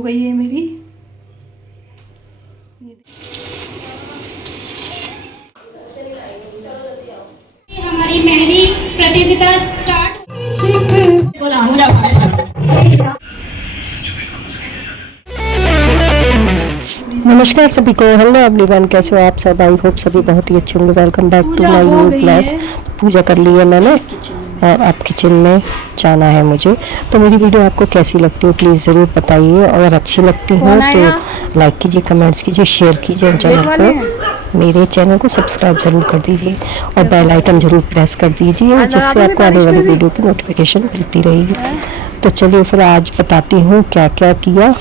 हो गई है मेरी। हमारी मेहंदी प्रतियोगिता स्टार्ट। नमस्कार सभी को, हेलो एवरीवन, कैसे हो आप सब? आई होप सभी बहुत ही अच्छे होंगे। Welcome back to my new blog. पूजा कर ली है मैंने और अब किचन में जाना है मुझे। तो मेरी वीडियो आपको कैसी लगती है प्लीज़ ज़रूर बताइए। अगर अच्छी लगती हो तो लाइक कीजिए, कमेंट्स कीजिए, शेयर कीजिए चैनल को, मेरे चैनल को सब्सक्राइब ज़रूर कर दीजिए और बेल आइकन ज़रूर प्रेस कर दीजिए, जिससे आपको आने वाली वीडियो की नोटिफिकेशन मिलती रहेगी। तो चलिए फिर आज बताती हूँ क्या क्या किया।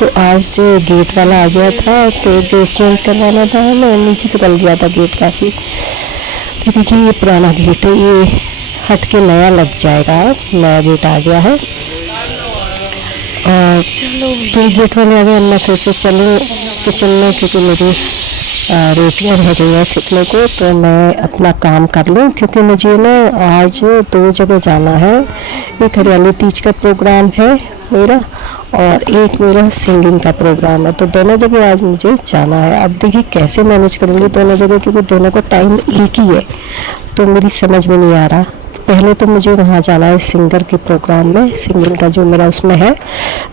तो आज गेट वाला आ गया था तो गेट चेंज करवाना था हमें, नीचे से गल गया था गेट काफ़ी। तो देखिए ये पुराना गेट है, ये हट के नया लग जाएगा। नया गेट आ गया है और तो गेट वाले आ गए। मैं सोचे चलूँ किचन में क्योंकि मुझे रोटियाँ रह गई हैं सीखने को, तो मैं अपना काम कर लूँ क्योंकि मुझे ना आज 2 जगह जाना है। एक हरियाली तीज का प्रोग्राम है मेरा और एक मेरा सिंगिंग का प्रोग्राम है, तो दोनों जगह आज मुझे जाना है। अब देखिए कैसे मैनेज करूँगी दोनों जगह, क्योंकि दोनों का टाइम एक ही है तो मेरी समझ में नहीं आ रहा। पहले तो मुझे वहाँ जाना है सिंगर के प्रोग्राम में, सिंगिंग का जो मेरा उसमें है,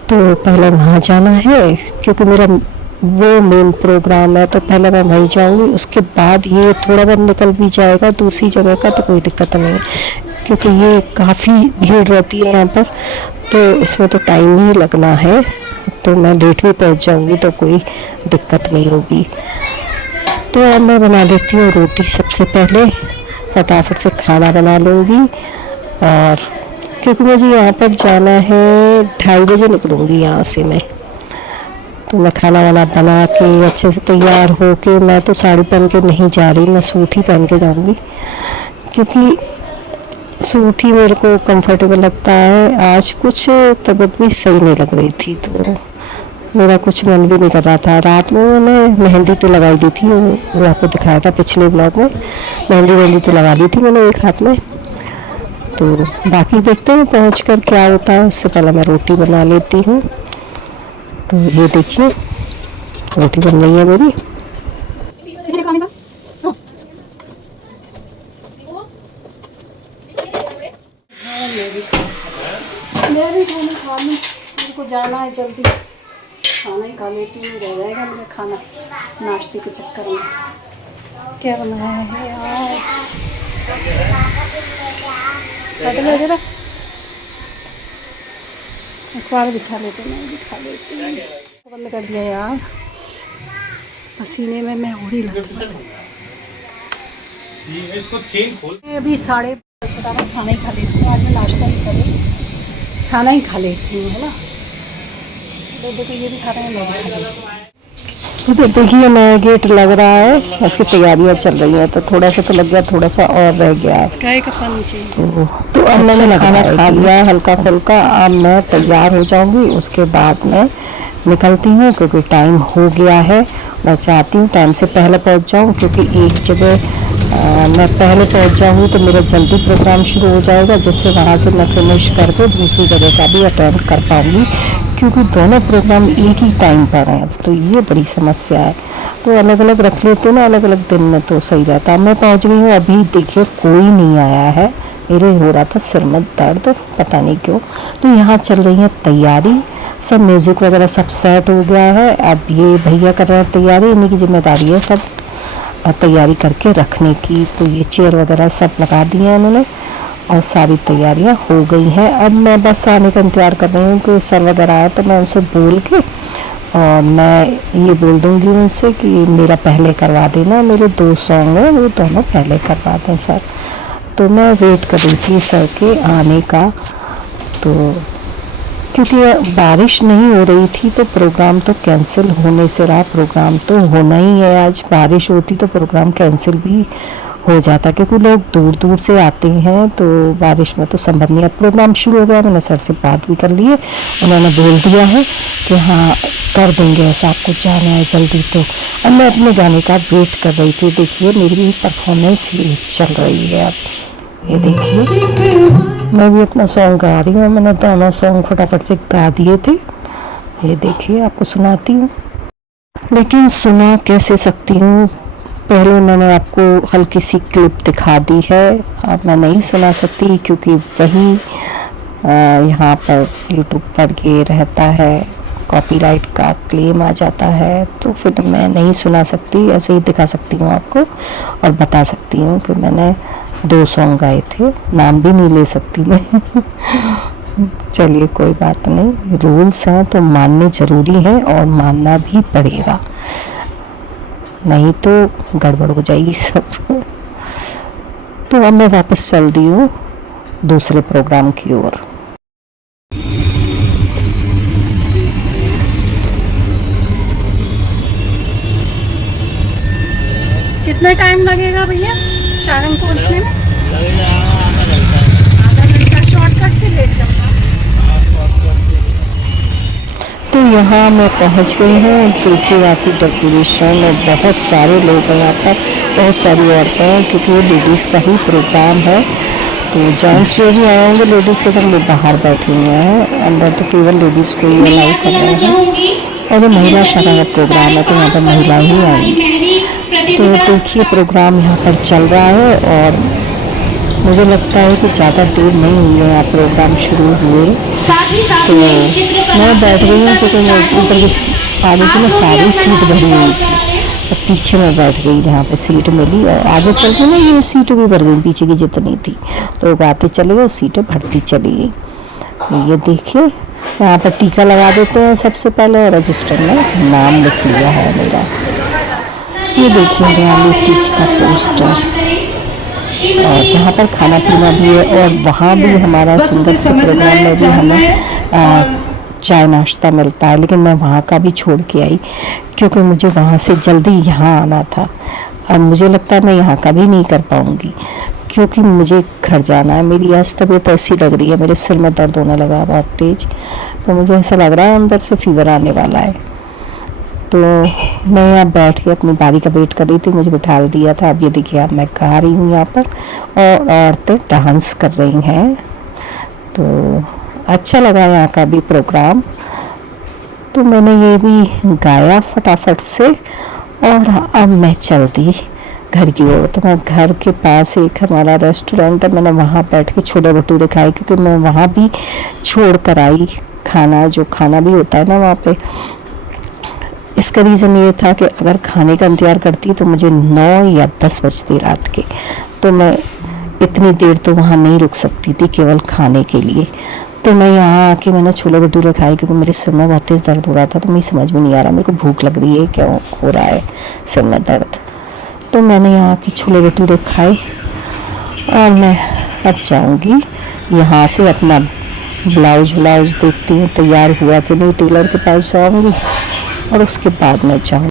तो पहले वहाँ जाना है क्योंकि मेरा वो मेन प्रोग्राम है। तो पहले मैं वहीं जाऊँगी, उसके बाद ये थोड़ा बहुत निकल भी जाएगा दूसरी जगह का तो कोई दिक्कत नहीं, क्योंकि ये काफ़ी भीड़ रहती है यहाँ पर, तो इसमें तो टाइम ही लगना है। तो मैं लेट भी पहुँच जाऊँगी तो कोई दिक्कत नहीं होगी। तो अब मैं बना लेती हूँ रोटी सबसे पहले, फटाफट से खाना बना लूँगी। और क्योंकि मुझे यहाँ पर जाना है 2:30 बजे निकलूँगी यहाँ से मैं, तो मैं खाना वाना बना के अच्छे से तैयार हो के, मैं तो साड़ी पहन के नहीं जा रही, मैं सूट ही पहन के जाऊँगी क्योंकि सूट ही मेरे को कंफर्टेबल लगता है। आज कुछ तबीयत भी सही नहीं लग रही थी तो मेरा कुछ मन भी नहीं कर रहा था। रात में मैंने मेहंदी तो लगाई दी थी, वो आपको दिखाया था पिछले ब्लॉग में। मेहंदी तो लगा ली थी मैंने एक हाथ में, तो बाकी देखते हैं पहुँच कर क्या होता है। उससे पहले मैं रोटी बना लेती हूँ। तो ये देखिए रोटी बन रही है मेरी। मैं भी खाना खा लूँ, मेरे को जाना है जल्दी, खाना ही खा लेती हूँ, रह जाएगा मेरा खाना नाश्ते के चक्कर में। क्या बनाया है आज? जरा अखबार बिछा लेते, मैं भी खा लेती हूँ। बंद कर दिया यार, पसीने में मैं उड़ी लगती हूँ। अभी 5:30 खाना ही खा लेती हूँ। आज मैं नाश्ता नहीं करूँ, खाना ही खा लेती हूँ, है ना। देखो ये भी खा रहे हैं, मैं भी खा लेती हूँ। तो देखिए नया गेट लग रहा है, उसकी तैयारियां चल रही हैं, तो थोड़ा सा तो लग गया, थोड़ा सा और रह गया है। तो अब मैंने खाना खा लिया है हल्का फुल्का। अब मैं तैयार हो जाऊंगी, उसके बाद मैं निकलती हूँ क्योंकि टाइम हो गया है। मैं चाहती हूँ टाइम से पहले पहुँच जाऊँ, क्योंकि एक जगह मैं पहले पहुँच जाऊँगी तो मेरा जल्दी प्रोग्राम शुरू हो जाएगा, जिससे वहाँ से मैं फिनिश करके दूसरी जगह का भी अटेंड कर पाऊँगी, क्योंकि दोनों प्रोग्राम एक ही टाइम पर हैं। तो ये बड़ी समस्या है, तो अलग अलग रख लेते हैं ना, अलग अलग दिन में तो सही रहता। मैं पहुँच गई हूँ, अभी देखिए कोई नहीं आया है, मेरे हो रहा था सिर में दर्द पता नहीं क्यों। तो यहाँ चल रही है तैयारी, सब म्यूज़िक वगैरह सब सेट हो गया है। अब ये भैया कर रहे हैं तैयारी, इन्हीं की जिम्मेदारी है सब तैयारी करके रखने की। तो ये चेयर वगैरह सब लगा दी हैं उन्होंने और सारी तैयारियां हो गई हैं। अब मैं बस आने का इंतज़ार कर रही हूँ कि सर वगैरह आए तो मैं उनसे बोल के और मैं ये बोल दूँगी उनसे कि मेरा पहले करवा देना, मेरे 2 सॉन्ग हैं वो दोनों पहले करवा दें सर। तो मैं वेट कर रही थी सर के आने का, तो क्योंकि बारिश नहीं हो रही थी तो प्रोग्राम तो कैंसिल होने से रहा। प्रोग्राम तो होना ही है, आज बारिश होती तो प्रोग्राम कैंसिल भी हो जाता, क्योंकि लोग दूर दूर से आते हैं, तो बारिश में तो संभव नहीं है। प्रोग्राम शुरू हो गया, मैंने सर से बात भी कर ली है, उन्होंने बोल दिया है कि हाँ कर देंगे ऐसा, आपको जाना है जल्दी। तो अब मैं अपने गाने का वेट कर रही थी। देखिए मेरी परफॉर्मेंस ये चल रही है, अब ये देखिए मैं भी अपना सॉन्ग गा रही हूँ। मैंने दोनों सॉन्ग फटाफट से गा दिए थे ये देखिए आपको सुनाती हूँ, लेकिन सुना कैसे सकती हूँ, पहले मैंने आपको हल्की सी क्लिप दिखा दी है, अब मैं नहीं सुना सकती क्योंकि वही यहाँ पर यूट्यूब पर ये रहता है, कॉपीराइट का क्लेम आ जाता है, तो फिर मैं नहीं सुना सकती। ऐसे ही दिखा सकती हूँ आपको और बता सकती हूँ कि मैंने 2 सॉन्ग गाए थे, नाम भी नहीं ले सकती मैं। चलिए कोई बात नहीं, रूल्स हैं तो मानने ज़रूरी हैं और मानना भी पड़ेगा, नहीं तो गड़बड़ हो जाएगी सब। तो अब मैं वापस चल दी हूँ दूसरे प्रोग्राम की ओर। कितना टाइम लगेगा भैया सारंग पहुंचने में? आधा घंटा। शॉर्टकट से लेट जाऊंगा। तो यहाँ मैं पहुँच गई हूँ। देखिए यहाँ की डेकोरेशन और बहुत सारे लोग हैं यहाँ पर, बहुत सारी औरतें हैं क्योंकि ये लेडीज़ का ही प्रोग्राम है। तो जेंट्स जो भी आए होंगे लेडीज़ के साथ लोग बाहर बैठे हुए हैं, अंदर तो केवल लेडीज़ को ही अलाउ कर रहे हैं। और ये महिला शाखा का प्रोग्राम है तो यहाँ पर महिला ही आएंगी। तो देखिए प्रोग्राम यहाँ पर चल रहा है और मुझे लगता है कि ज़्यादा देर नहीं हुई है यहाँ प्रोग्राम शुरू हुए। तो मैं बैठ गई हूँ क्योंकि ऊपर की आगे की ना सारी सीट भरी हुई थी, और पीछे में बैठ गई जहाँ पे सीट मिली, और आगे चल के ना ये सीट भी भर गई पीछे की जितनी थी, लोग आते चले गए, सीटें भरती चली गई। ये देखिए यहाँ पर टीका लगा देते हैं सबसे पहले, और रजिस्टर में नाम लिख लिया है मेरा। ये देखिए हरियाली टीच का पोस्टर, और यहाँ पर खाना पीना भी है, और वहाँ भी हमारा सिंगर्स के प्रोग्राम में भी हमें चाय नाश्ता मिलता है, लेकिन मैं वहाँ का भी छोड़ के आई क्योंकि मुझे वहाँ से जल्दी यहाँ आना था, और मुझे लगता है मैं यहाँ का भी नहीं कर पाऊँगी क्योंकि मुझे घर जाना है। मेरी आज तबीयत ऐसी लग रही है, मेरे सिर में दर्द होने लगा बहुत तेज़, तो मुझे ऐसा लग रहा है अंदर से फीवर आने वाला है। तो मैं यहाँ बैठ के अपनी बारी का वेट कर रही थी, मुझे बिठा दिया था। अब ये देखिए अब मैं गा रही हूँ यहाँ पर, और औरतें डांस कर रही हैं, तो अच्छा लगा यहाँ का भी प्रोग्राम। तो मैंने ये भी गाया फटाफट से, और अब मैं चल दी घर की ओर। तो मैं घर के पास एक हमारा रेस्टोरेंट है, मैंने वहाँ बैठ के छोले भटूरे खाए क्योंकि मैं वहाँ भी छोड़ कर आई खाना, जो खाना भी होता है ना वहाँ पे। इसका रीज़न ये था कि अगर खाने का इंतज़ार करती तो मुझे 9 या 10 बजती रात के, तो मैं इतनी देर तो वहाँ नहीं रुक सकती थी केवल खाने के लिए। तो मैं यहाँ आके मैंने छोले भटूरे खाए क्योंकि मेरे सिर में बहुत तेज़ दर्द हो रहा था, तो मुझे समझ में नहीं आ रहा मेरे को भूख लग रही है क्या हो रहा है सिर में दर्द। तो मैंने यहाँ आके छोले भटूरे खाए, और मैं अब जाऊँगी यहाँ से अपना ब्लाउज देखती हूँ तैयार हुआ कि नहीं, टेलर के पास जाऊँगी और उसके बाद मैं जाऊँ।